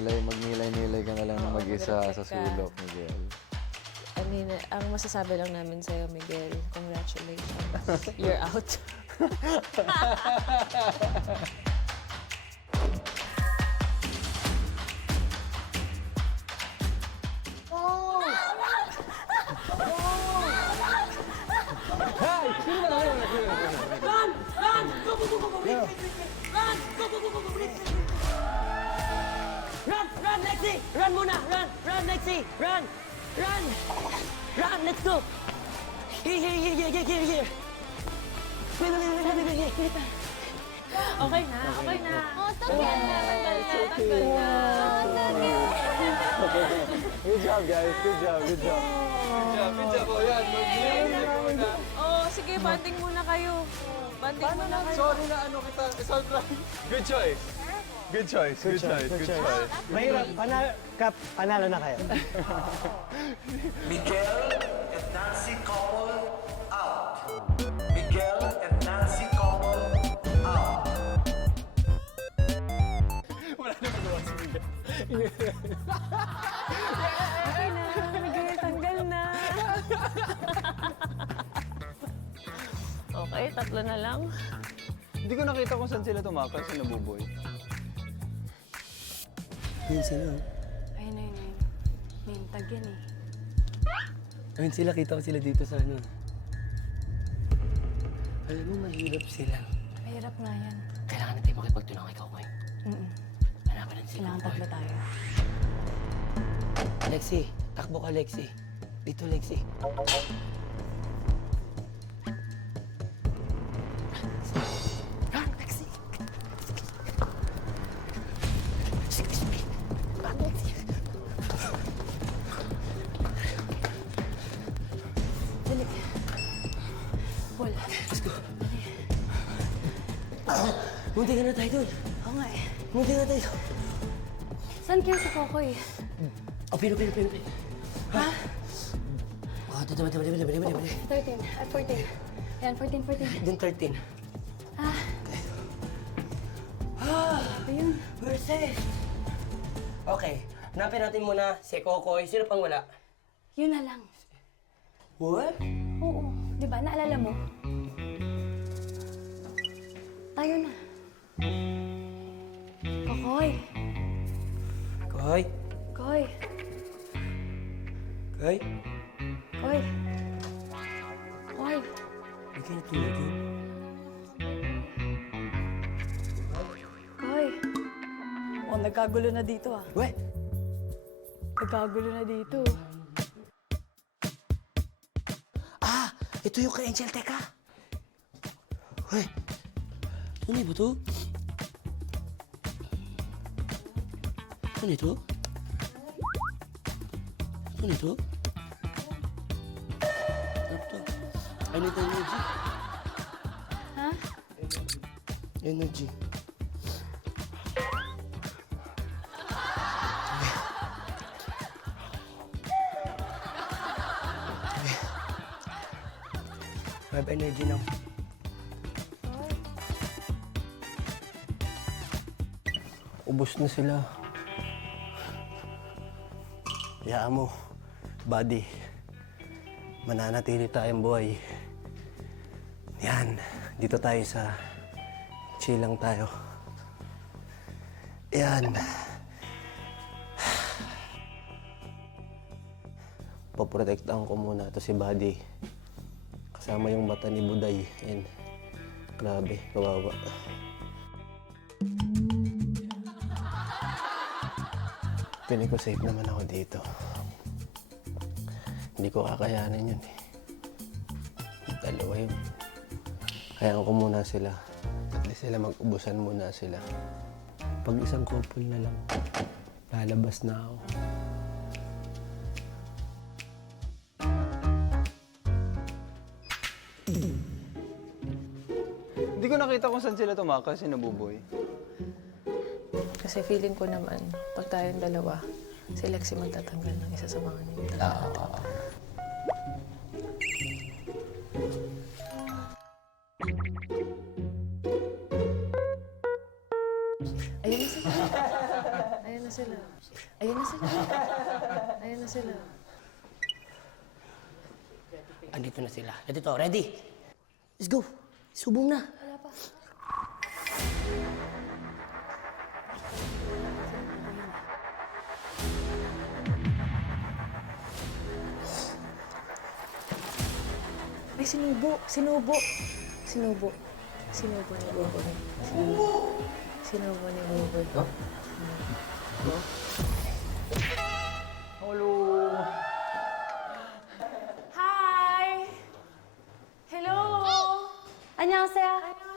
Magnilay-nilay ka na lang ng mag-isa sa sulok, Miguel. I mean, ang masasabi lang namin sa'yo, Miguel, congratulations. You're out. Run! Run! Go, go, go, go, go! Run! Go, go, go, go, go! Run! Run, Lexi! Run muna! Run! Run, Lexi! Run! Run! Run! Let's go! Here! Wait. Okay na, okay na. Oh, tanggal na. Tanggal na. Good job, guys. Good job. Oh, yan. Mag-music muna. Oh, sige, banding muna kayo. Banding muna kayo. Sorry na ano kita. Good choice. Good choice. Mahirap. Panalo na kayo. Miguel and Nancy couple out. Miguel and Nancy couple out. Wala na magawa si Miguel. Okay na, Miguel, tanggal na. Okay, tatlo na lang. Hindi ko nakita kung saan sila tumakas sa Nabuboy. Ayun sila. Ayun. Nintag yan eh. Ayun sila. Kita ko sila dito sa ano. Alam mo, mahirap sila. Mahirap nga yan. Kailangan natin makipagtulungan kay Kokoy. Hanapan natin si Kailangan Kokoy. tatlo tayo. Lexi, takbo ka, Lexi. Dito, Lexi. Run, Lexi! Run, Lexi! Dali. Paul. Let's go. Munti ka na tayo dun. Oo nga eh. Munti ka na tayo. Saan kayo si Kokoy? Oh, pero. Ha? Oh, dali. 13 at 14. Yan, 14. Dun 13. Ayun. We're safe. Okay, hanapin natin muna si Kokoy. Sino pang wala? Yun na lang. What? Oo. Di ba? Naalala mo? Tayo na. Kokoy. Koy? Koy. Koy? Koy. Koy. Hindi ka natulog yun. Koy. Oh, nagkagulo na dito ah. What? Nagkagulo na dito. Ah! Ito yung kay Angel, teka! Uy! Ano ba ito? Ano ito? Ano ito? Ano ito? I need energy. Ha? Energy. I have energy now. Ubus na sila. Hayaan mo, buddy. Mananatili tayong buhay. Yan, dito tayo sa chill lang tayo. Yan. Poprotektahan ko muna to si buddy. Kasama yung mata ni Buday. Yan. Grabe, kawawa. Piling ko safe naman ako dito. Hindi ko kakayanin yun eh. Dalawa yun. Hayaan ko muna sila. At least sila mag-ubusan muna sila. Pag isang couple na lang, lalabas na ako. Hindi ko nakita kung saan sila tumakas sa Nabuboy. Kasi feeling ko naman, pag tayong dalawa, si Lexi magtatanggal ng isa sa mga nito. Ayun na siya. Ayun na na sila. Ayan na sila. Ayan na sila. Andito na sila. Andito, ready? Let's go. Subong na. Wala pa. Ay, sinubo. Sinubo. Sinubo. Sinubo ni Buboy. Sinubo ni Buboy. Hi! Hello! 안녕하세요. 안녕하세요.